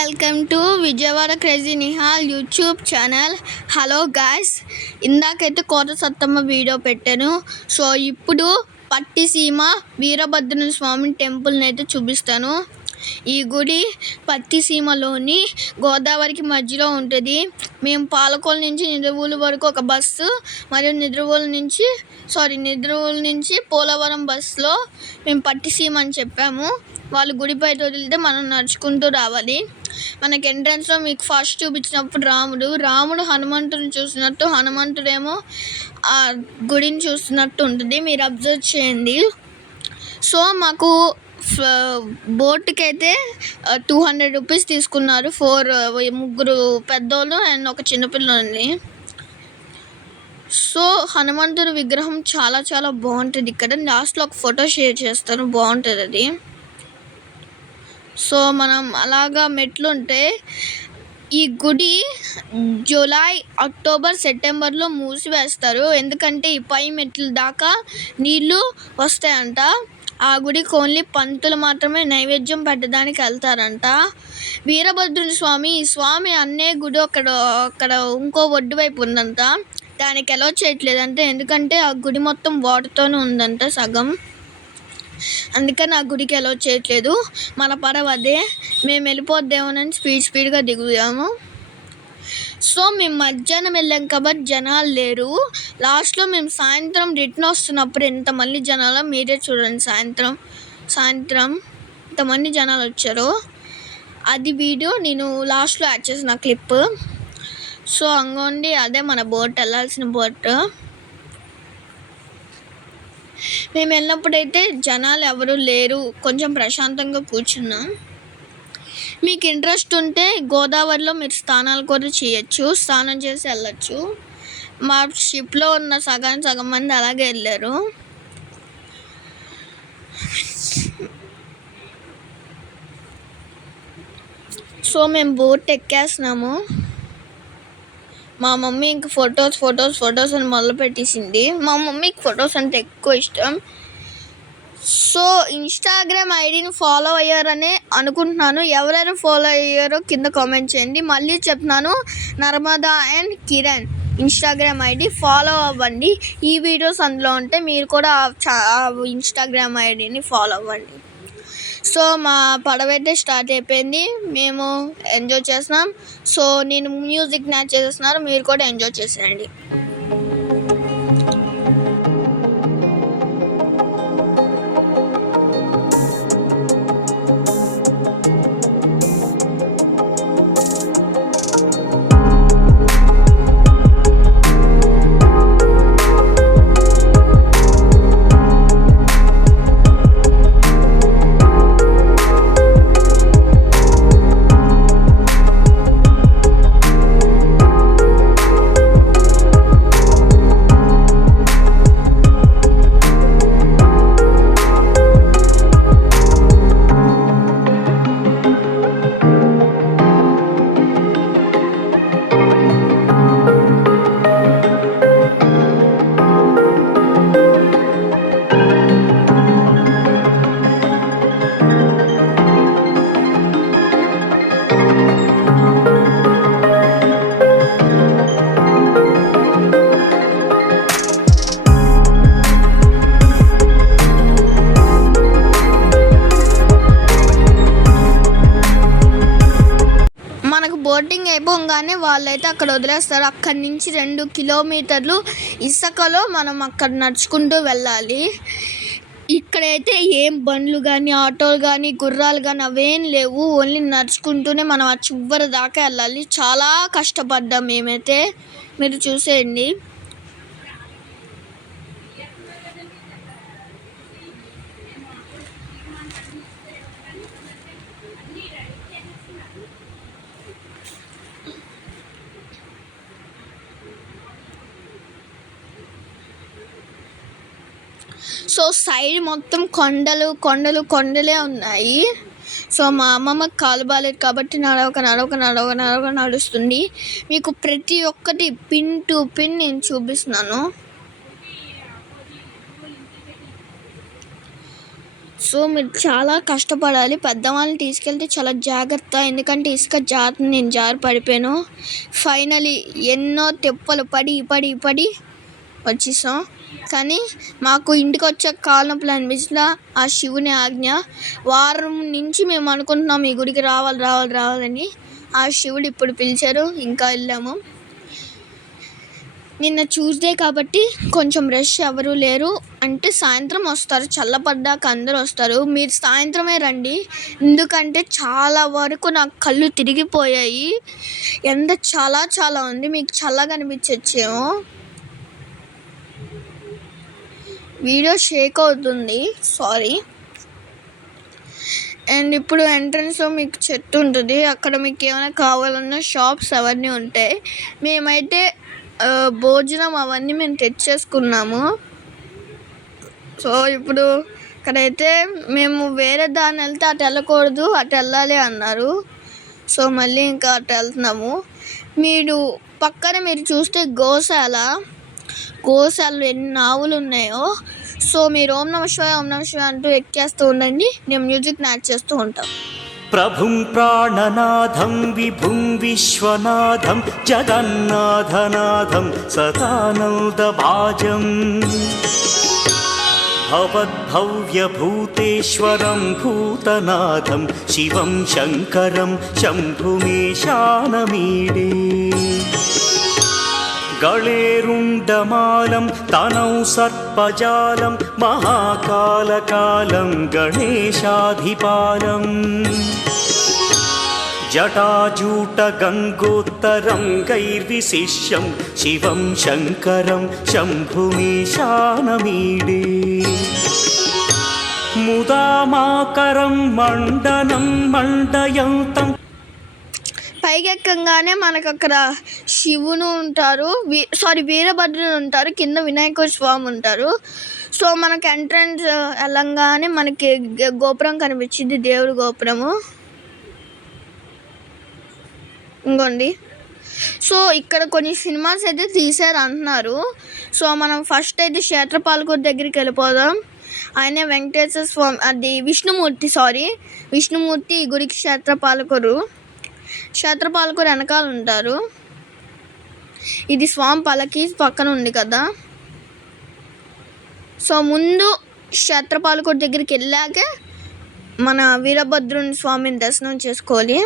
Welcome to Vijayawada crazy Nihal YouTube channel. Hello guys ఇందాకైతే Kota Sattamma video పెట్టాను. So ఇప్పుడు పట్టిసీమ వీరభద్రుని స్వామి టెంపుల్ని అయితే చూపిస్తాను. ఈ గుడి పట్టిసీమలోని గోదావరికి మధ్యలో ఉంటుంది. మేము పాలకోల నుంచి నిద్రవూలు వరకు ఒక బస్సు మరియు నిద్రవూలు నుంచి సారీ నిద్రవూలు నుంచి పోలవరం బస్సులో మేము పట్టిసీమ అని చెప్పాము. వాళ్ళు గుడి బయట వదిలితే మనం నడుచుకుంటూ రావాలి. మనకి ఎంట్రన్స్లో మీకు ఫస్ట్ చూపించినప్పుడు రాముడు రాముడు హనుమంతుని చూసినట్టు హనుమంతుడేమో ఆ గుడిని చూస్తున్నట్టు ఉంటుంది. మీరు అబ్జర్వ్ చేయండి. సో మాకు బోట్కి అయితే టూ హండ్రెడ్ రూపీస్ తీసుకున్నారు. ఫోర్ ముగ్గురు పెద్దోళ్ళు అండ్ ఒక చిన్నపిల్లని సో హనుమంతుడి విగ్రహం చాలా చాలా బాగుంటుంది ఇక్కడ. లాస్ట్లో ఒక ఫోటో షేర్ చేస్తాను. బాగుంటుంది అది. సో మనం అలాగా మెట్లు ఉంటే ఈ గుడి జూలై అక్టోబర్ సెప్టెంబర్లో మూసివేస్తారు. ఎందుకంటే ఈ పై మెట్ల దాకా నీళ్ళు వస్తాయంట. ఆ గుడికి ఓన్లీ పంతులు మాత్రమే నైవేద్యం పెట్టడానికి వెళ్తారంట. వీరభద్రుని స్వామి ఈ స్వామి అన్నే గుడి అక్కడ అక్కడ ఇంకో ఒడ్డు వైపు ఉందంట. దానికి ఎలా చేయట్లేదంటే. ఎందుకంటే ఆ గుడి మొత్తం వాటర్తోనే ఉందంట సగం. అందుకని ఆ గుడికి ఎలా చేయట్లేదు. మన పరవ అదే. మేము వెళ్ళిపోద్దేమోనని స్పీడ్ స్పీడ్గా దిగుదాము. సో మేము మధ్యాహ్నం వెళ్ళాం కాబట్టి జనాలు లేరు. లాస్ట్లో మేము సాయంత్రం రిటర్న్ వస్తున్నప్పుడు ఎంత మళ్ళీ జనాలు మీరే చూడండి సాయంత్రం. సాయంత్రం ఇంతమంది జనాలు వచ్చారు. అది వీడియో నేను లాస్ట్లో యాడ్ చేసిన క్లిప్ సో అంగోండి అదే మన బోట్ వెళ్ళాల్సిన బోట్ మేము వెళ్ళినప్పుడైతే జనాలు ఎవరు లేరు. కొంచెం ప్రశాంతంగా కూర్చున్నాం. మీకు ఇంట్రెస్ట్ ఉంటే గోదావరిలో మీరు స్నానాలు కూడా చేయొచ్చు. స్నానం చేసి వెళ్ళచ్చు. మా షిప్లో ఉన్న సగానికి సగం మంది అలాగే వెళ్ళారు. సో మేము బోట్ ఎక్కేస్తున్నాము. మా మమ్మీ ఇంక ఫొటోస్ ఫొటోస్ ఫొటోస్ అని మొదలు పెట్టేసింది. మా మమ్మీకి ఫొటోస్ అంటే ఎక్కువ ఇష్టం. సో ఇన్స్టాగ్రామ్ ఐడిని ఫాలో అయ్యారని అనుకుంటున్నాను. ఎవరెవరు ఫాలో అయ్యారో కింద కామెంట్ చేయండి. మళ్ళీ చెప్తున్నాను. Narmada and Kiran Instagram ID follow అవ్వండి. ఈ వీడియోస్ అందులో ఉంటే మీరు కూడా ఇన్స్టాగ్రామ్ ఐడిని ఫాలో అవ్వండి. సో మా పడవ అయితే స్టార్ట్ అయిపోయింది. మేము ఎంజాయ్ చేస్తున్నాం. సో నేను మ్యూజిక్ మ్యాచ్ చేస్తున్నారు. మీరు కూడా ఎంజాయ్ చేసేయండి. బోటింగ్ అయిపోగానే వాళ్ళైతే అక్కడ వదిలేస్తారు. అక్కడి నుంచి రెండు కిలోమీటర్లు ఇసుకలో మనం అక్కడ నడుచుకుంటూ వెళ్ళాలి. ఇక్కడైతే ఏం బండ్లు కానీ ఆటోలు కానీ గుర్రాలు కానీ అవేం లేవు. ఓన్లీ నడుచుకుంటూనే మనం ఆ చివరి దాకా వెళ్ళాలి. చాలా కష్టపడ్డాం మేమైతే. మీరు చూసేయండి. సో సైడ్ మొత్తం కొండలు కొండలు కొండలే ఉన్నాయి. సో మా అమ్మమ్మ కాలు బాగాలేదు కాబట్టి నడవక నడవక నడవక నడవక నడుస్తుంది. మీకు ప్రతి ఒక్కటి పిన్ టు పిన్ నేను చూపిస్తున్నాను. సో మీరు చాలా కష్టపడాలి. పెద్దవాళ్ళని తీసుకెళ్తే చాలా జాగ్రత్త. ఎందుకంటే ఇసుక జాత నేను జారి పడిపోయాను. ఫైనలీ ఎన్నో తెప్పలు పడి పడి పడి వచ్చేసాం. కానీ మాకు ఇంటికి వచ్చే కాళ్ళ నొప్పులు అనిపించిన ఆ శివుని ఆజ్ఞ. వారం నుంచి మేము అనుకుంటున్నాం ఈ గుడికి రావాలి రావాలి రావాలని ఆ శివుడు ఇప్పుడు పిలిచారు ఇంకా వెళ్ళాము. నిన్న ట్యూస్డే కాబట్టి కొంచెం రష్ ఎవరు లేరు. అంటే సాయంత్రం వస్తారు చల్లపడ్డాక అందరూ వస్తారు. మీరు సాయంత్రమే రండి. ఎందుకంటే చాలా వరకు నాకు కళ్ళు తిరిగిపోయాయి. ఎండ చాలా చాలా ఉంది. మీకు చల్లగా అనిపించచ్చేమో. వీడియో షేక్ అవుతుంది. సారీ అండ్ ఇప్పుడు ఎంట్రన్స్లో మీకు చెట్టు ఉంటుంది. అక్కడ మీకు ఏమైనా కావాలన్నా షాప్స్ అవన్నీ ఉంటాయి. మేమైతే భోజనం అవన్నీ మేము తెచ్చేసుకున్నాము. సో ఇప్పుడు ఇక్కడైతే మేము వేరే దాన్ని వెళ్తే అటు వెళ్ళకూడదు అటు వెళ్ళాలి అన్నారు. సో మళ్ళీ ఇంకా అటు వెళ్తున్నాము. మీరు పక్కన మీరు చూస్తే గోశాల. గోశాలలో ఎన్ని ఆవులు ఉన్నాయో సో మీరు ఓం నమ శివాయ ఓం నమ శివాయ అంటూ ఎక్కేస్తూ ఉండండి నేను మ్యూజిక్ యాడ్ చేస్తూ ఉంటాం प्रभुं प्राणनाथं विभुं विश्वनाथं जगन्नाथनाथं सदानन्दभाजम् भवद्भव्यभूतेश्वरं भूतनाथं शिवं शङ्करं शम्भुमेशानमीडे गळेरुण्डमालं तनौ सर्पजालं महाकालकालं गणेशाधिपालम् जटाजूटगङ्गोत्तरं गैर्विशिष्यं शिवं शङ्करं शम्भुमीशानमीडे मुदामाकरं मण्डनं मण्डयन्तं పైకి మనకు అక్కడ శివును ఉంటారు వీ సారీ వీరభద్రుడు ఉంటారు కింద వినాయక స్వామి ఉంటారు. సో మనకు ఎంట్రన్స్ వెళ్ళంగానే మనకి గోపురం కనిపించింది దేవుడి గోపురము. ఇంకోండి సో ఇక్కడ కొన్ని సినిమాస్ అయితే తీసారు అంటున్నారు సో మనం ఫస్ట్ అయితే క్షేత్రపాలకూరు దగ్గరికి వెళ్ళిపోదాం. ఆయన వెంకటేశ్వర స్వామి అది విష్ణుమూర్తి సారీ విష్ణుమూర్తి గురి గుడికి క్షేత్రపాలకురు క్షేత్రపాలకు వెనకాల ఉంటారు ఇది స్వామి పలకి పక్కన ఉంది కదా. సో ముందు క్షేత్రపాలకుడి దగ్గరికి వెళ్ళాక మన వీరభద్రుని స్వామిని దర్శనం చేసుకోవాలి.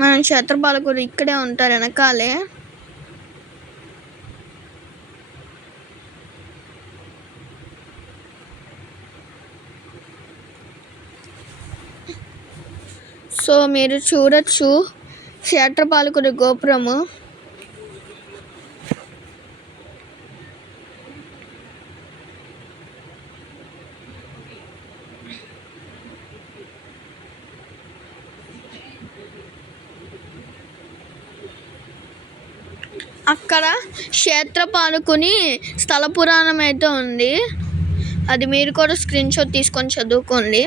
మనం క్షేత్రపాలకుడు ఇక్కడే ఉంటారు వెనకాలే. సో మీరు చూడొచ్చు క్షేత్రపాలకుడి గోపురము. అక్కడ క్షేత్రపాలకుని స్థల పురాణం అయితే ఉంది. అది మీరు కూడా స్క్రీన్ షాట్ తీసుకొని చదువుకోండి.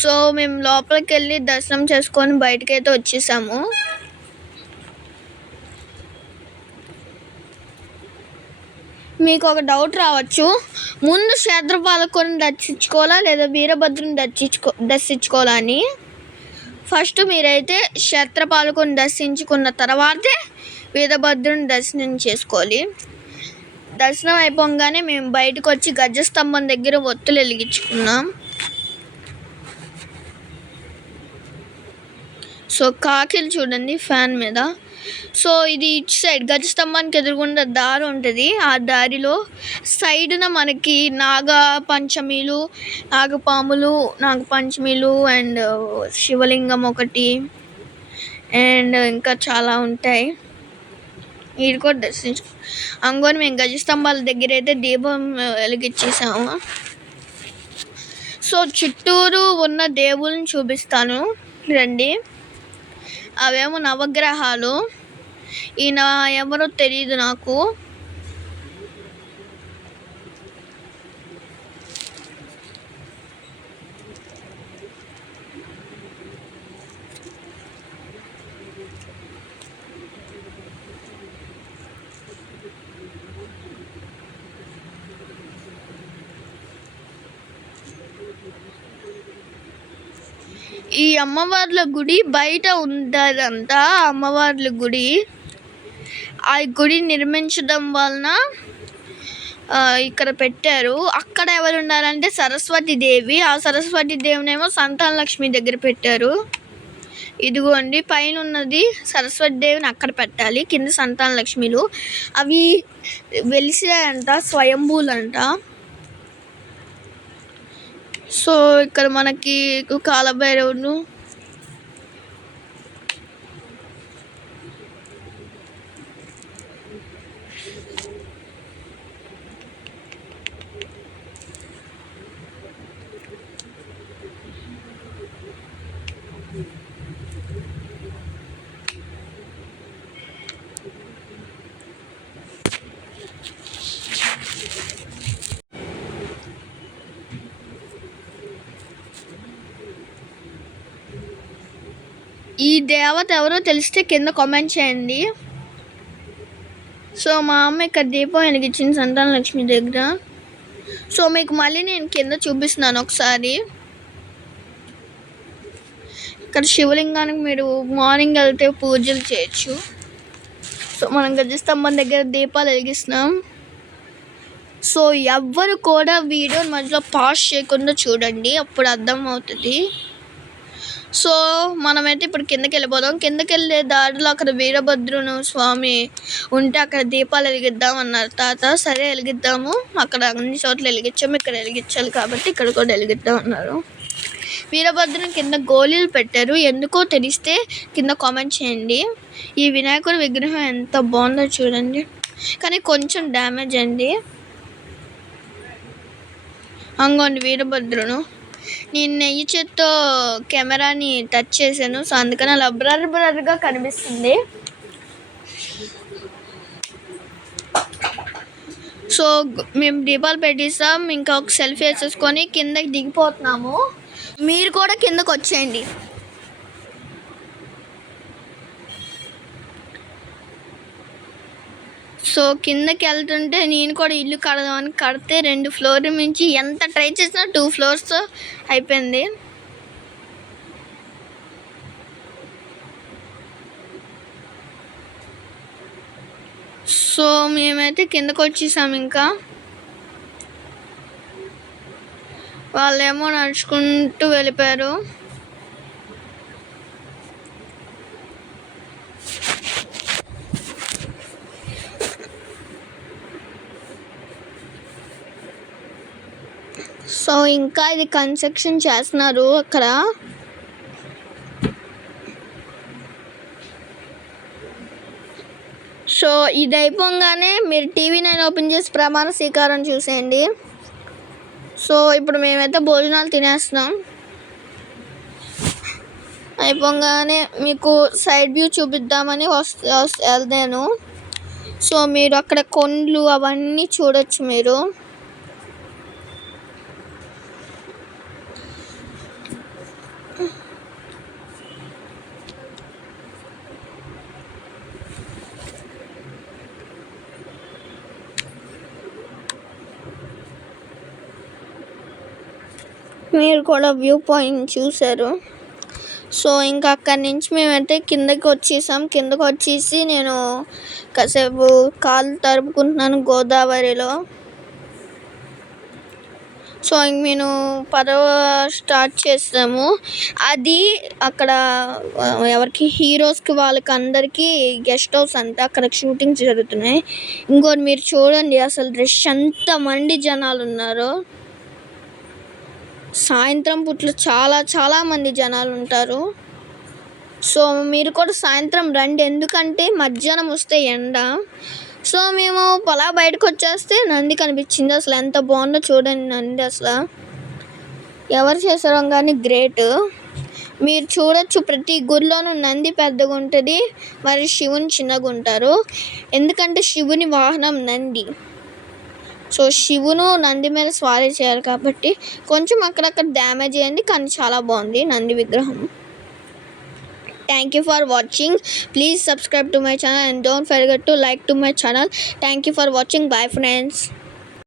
సో మేము లోపలికి వెళ్ళి దర్శనం చేసుకొని బయటకి అయితే వచ్చేసాము. మీకు ఒక డౌట్ రావచ్చు. ముందు క్షేత్రపాలకుని దర్శించుకోవాలా లేదా వీరభద్రుని దర్శించుకో దర్శించుకోవాలా అని? ఫస్ట్ మీరైతే క్షేత్రపాలకుని దర్శించుకున్న తర్వాతే వీరభద్రుని దర్శనం చేసుకోవాలి. దర్శనం అయిపోగానే మేము బయటకు వచ్చి గజస్తంభం దగ్గర ఒత్తులు వెలిగించుకున్నాం. సో కాకిలు చూడండి ఫ్యాన్ మీద. సో ఇది ఇటు సైడ్ గజ స్తంభానికి ఎదురుగుండా దారి ఉంటుంది. ఆ దారిలో సైడ్న మనకి నాగ పంచమీలు నాగపాములు నాగపంచమిలు అండ్ శివలింగం ఒకటి అండ్ ఇంకా చాలా ఉంటాయి. ఇది కూడా దర్శించు అంగోని మేము గజస్తంభాల దగ్గర అయితే దీపం వెలిగించేసాము. సో చుట్టూరు ఉన్న దేవుళ్ళని చూపిస్తాను. రండి. అవేమో నవగ్రహాలు. ఈయన ఎవరో తెలియదు నాకు. ఈ అమ్మవార్ల గుడి బయట ఉండాలంట అమ్మవార్ల గుడి. ఆ గుడి నిర్మించడం వలన ఇక్కడ పెట్టారు. అక్కడ ఎవరు ఉండాలంటే సరస్వతి దేవి. ఆ సరస్వతి దేవునేమో సంతాన లక్ష్మి దగ్గర పెట్టారు. ఇదిగోండి పైన ఉన్నది సరస్వతి దేవిని అక్కడ పెట్టాలి కింద సంతాన లక్ష్మిలు. అవి వెలిసాయంట స్వయంభూలంట. సో ఇక్కడ మనకి కాలభైరవుడు ఈ దేవత ఎవరో తెలిస్తే కింద కామెంట్ చేయండి. సో మా అమ్మ ఇక్కడ దీపం వెలిగించింది సంతాన లక్ష్మి దగ్గర. సో మీకు మళ్ళీ నేను కింద చూపిస్తున్నాను ఒకసారి. ఇక్కడ శివలింగానికి మీరు మార్నింగ్ వెళ్తే పూజలు చేయొచ్చు. సో మనం గజస్తంభం దగ్గర దీపాలు వెలిగిస్తున్నాం. సో ఎవ్వరు కూడా వీడియో మధ్యలో పాస్ చేయకుండా చూడండి. అప్పుడు అర్థం అవుతుంది సో మనమైతే ఇప్పుడు కిందకి వెళ్ళిపోదాం కిందకి వెళ్ళే దారిలో అక్కడ వీరభద్రును స్వామి ఉంటే అక్కడ దీపాలు వెలిగిద్దాం అన్నారు. తాత సరే వెలిగిద్దాము. అక్కడ అన్ని చోట్ల వెలిగించాము ఇక్కడ వెలిగించాలి కాబట్టి ఇక్కడ కూడా వెలిగిద్దాం అన్నారు. వీరభద్రుని కింద గోళీలు పెట్టారు. ఎందుకో తెలిస్తే కింద కామెంట్ చేయండి. ఈ వినాయకుడి విగ్రహం ఎంత బాగుందో చూడండి. కానీ కొంచెం డ్యామేజ్ అండి. అంగోండి వీరభద్రును. నేను నెయ్యి చేత్తో కెమెరాని టచ్ చేశాను. సో అందుకని అలా బ్రర్ బ్రర్గా కనిపిస్తుంది. సో మేము దీపాలు పెట్టిస్తాం. ఇంకా ఒక సెల్ఫీ వేసేసుకొని కిందకి దిగిపోతున్నాము. మీరు కూడా కిందకు వచ్చేయండి. సో కిందకి వెళ్తుంటే నేను కూడా ఇల్లు కడదామని కడితే రెండు ఫ్లోర్ నుంచి ఎంత ట్రై చేసినా టూ ఫ్లోర్స్ అయిపోయింది. సో మేమైతే కిందకు వచ్చేసాం ఇంకా. వాళ్ళేమో నడుచుకుంటూ వెళ్ళిపోయారు. సో ఇంకా ఇది కన్స్ట్రక్షన్ చేస్తున్నారు అక్కడ. సో ఇది అయిపోగానే మీరు టీవీ నైన్ ఓపెన్ చేసి ప్రమాణ స్వీకారం చూసేయండి. సో ఇప్పుడు మేమైతే భోజనాలు తినేస్తున్నాం. అయిపోగానే మీకు సైడ్ వ్యూ చూపిద్దామని వస్తే వెళ్తాను. సో మీరు అక్కడ కొండ్లు అవన్నీ చూడొచ్చు మీరు. మీరు కూడా వ్యూ పాయింట్ చూశారు. సో ఇంకా అక్కడి నుంచి మేమైతే కిందకి వచ్చేసాం. కిందకి వచ్చేసి నేను కాసేపు కాలు తరుపుకుంటున్నాను గోదావరిలో. సో ఇంక నేను పదవ స్టార్ట్ చేస్తాము. అది అక్కడ ఎవరికి హీరోస్కి వాళ్ళకి అందరికీ గెస్ట్ హౌస్ అంట అక్కడ షూటింగ్స్ జరుగుతున్నాయి. ఇంకోటి మీరు చూడండి అసలు రష్ ఎంత మంది జనాలు ఉన్నారు. సాయంత్రం పూట్ల చాలా చాలా మంది జనాలు ఉంటారు. సో మీరు కూడా సాయంత్రం రండి. ఎందుకంటే మధ్యాహ్నం వస్తే ఎండ. సో మేము పొలా బయటకు వచ్చేస్తే నంది కనిపించింది అసలు. ఎంత బాగుందో చూడండి నంది అసలు. ఎవరు చేశారో కానీ గ్రేట్. మీరు చూడొచ్చు ప్రతి గుడిలోనూ నంది పెద్దగా ఉంటుంది. మరి శివుని చిన్నగా ఉంటారు. ఎందుకంటే శివుని వాహనం నంది. సో శివును నంది మీద స్వారీ చేయాలి కాబట్టి కొంచెం అక్కడక్కడ డ్యామేజ్ అయ్యింది కానీ చాలా బాగుంది నంది విగ్రహం. Thank you for watching please subscribe to my channel and don't forget to like to my channel thank you for watching bye friends